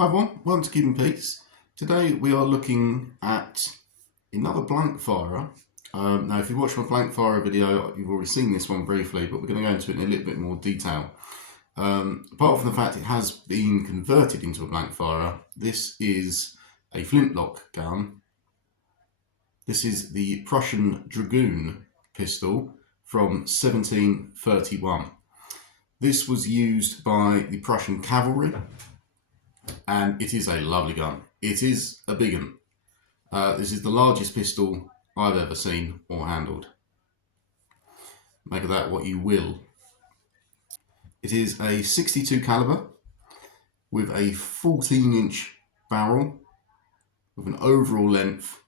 Hi everyone, welcome to Keeping Peace. Today we are looking at another blank firer. Now if you watched my blank firer video, you've already seen this one briefly, but we're going to go into it in a little bit more detail. Apart from the fact it has been converted into a blank firer, this is a flintlock gun. This is the Prussian Dragoon pistol from 1731. This was used by the Prussian cavalry, and it is a lovely gun. It is a big one. This is the largest pistol I've ever seen or handled. Make of that what you will. It is a 62 caliber with a 14-inch barrel with an overall length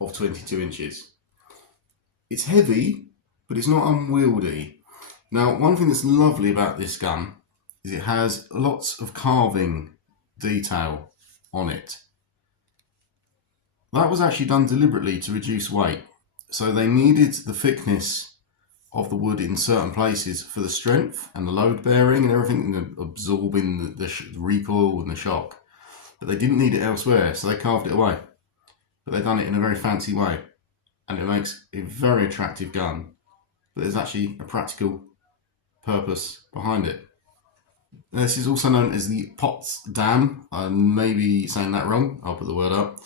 of 22 inches. It's heavy, but it's not unwieldy. Now, one thing that's lovely about this gun is it has lots of carving detail on it. That was actually done deliberately to reduce weight. So they needed the thickness of the wood in certain places for the strength and the load bearing and everything, and absorbing the recoil and the shock. But they didn't need it elsewhere, so they carved it away. But they've done it in a very fancy way, and it makes a very attractive gun. But there's actually a practical purpose behind it. This is also known as the Potzdam. I may be saying that wrong. I'll put the word up.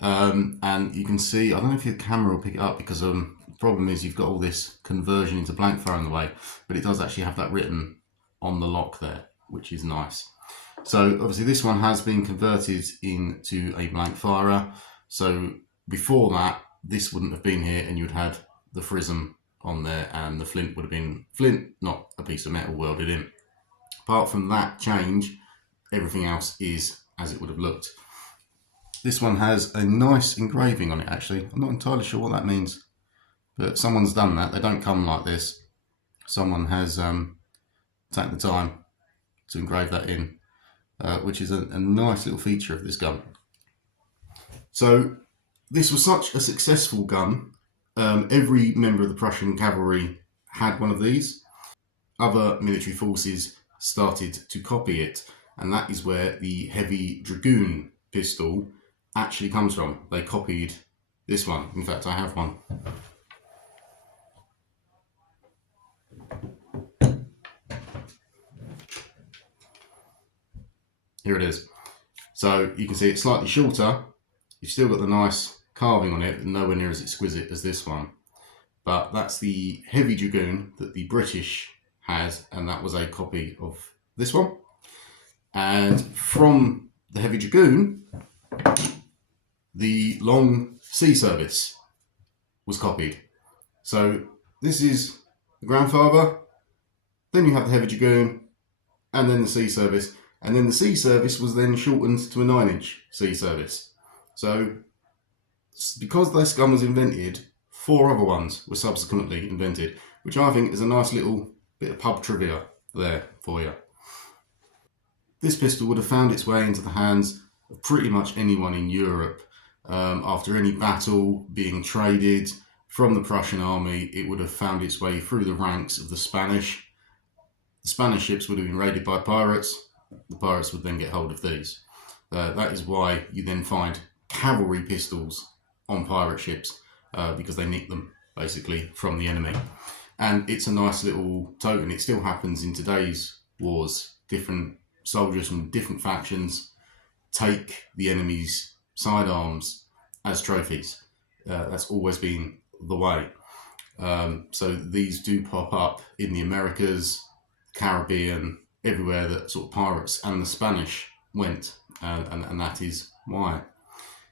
And you can see, I don't know if your camera will pick it up, because the problem is you've got all this conversion into blank fire in the way, but it does actually have that written on the lock there, which is nice. So obviously this one has been converted into a blank firer. So before that, this wouldn't have been here, and you'd had the prism on there, and the flint would have been flint, not a piece of metal welded in. Apart from that change, everything else is as it would have looked. This one has a nice engraving on it, actually. I'm not entirely sure what that means, but someone's done that. They don't come like this. Someone has taken the time to engrave that in, which is a nice little feature of this gun. So this was such a successful gun. Every member of the Prussian cavalry had one of these. Other military forces started to copy it, and that is where the heavy Dragoon pistol actually comes from. They copied this one. In fact, I have one. Here it is. So you can see it's slightly shorter. You've still got the nice carving on it, nowhere near as exquisite as this one. But that's the heavy Dragoon that the British has, and that was a copy of this one. And from the heavy Dragoon, the long sea service was copied. So this is the grandfather, then you have the heavy Dragoon, and then the sea service, and then the sea service was then shortened to a 9-inch sea service. So because this gun was invented, 4 other ones were subsequently invented, which I think is a nice little bit of pub trivia there for you. This pistol would have found its way into the hands of pretty much anyone in Europe. After any battle being traded from the Prussian army, it would have found its way through the ranks of the Spanish. The Spanish ships would have been raided by pirates. The pirates would then get hold of these. That is why you then find cavalry pistols on pirate ships, because they nick them basically from the enemy. And it's a nice little token. It still happens in today's wars. Different soldiers from different factions take the enemy's sidearms as trophies. That's always been the way. So these do pop up in the Americas, Caribbean, everywhere that sort of pirates and the Spanish went, and that is why.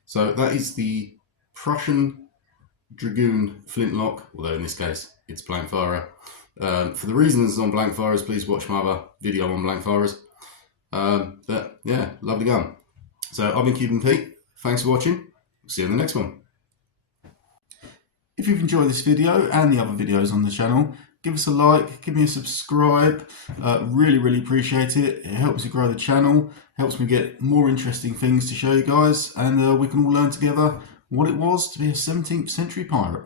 So that is the Prussian Dragoon flintlock, although in this case it's blank firer. For the reasons on blank firers, please watch my other video on blank firers. But yeah, lovely gun. So I've been Keeping Pete. Thanks for watching. See you in the next one. If you've enjoyed this video and the other videos on the channel, give us a like, give me a subscribe. Really appreciate it. It helps me grow the channel, helps me get more interesting things to show you guys, and we can all learn together what it was to be a 17th century pirate.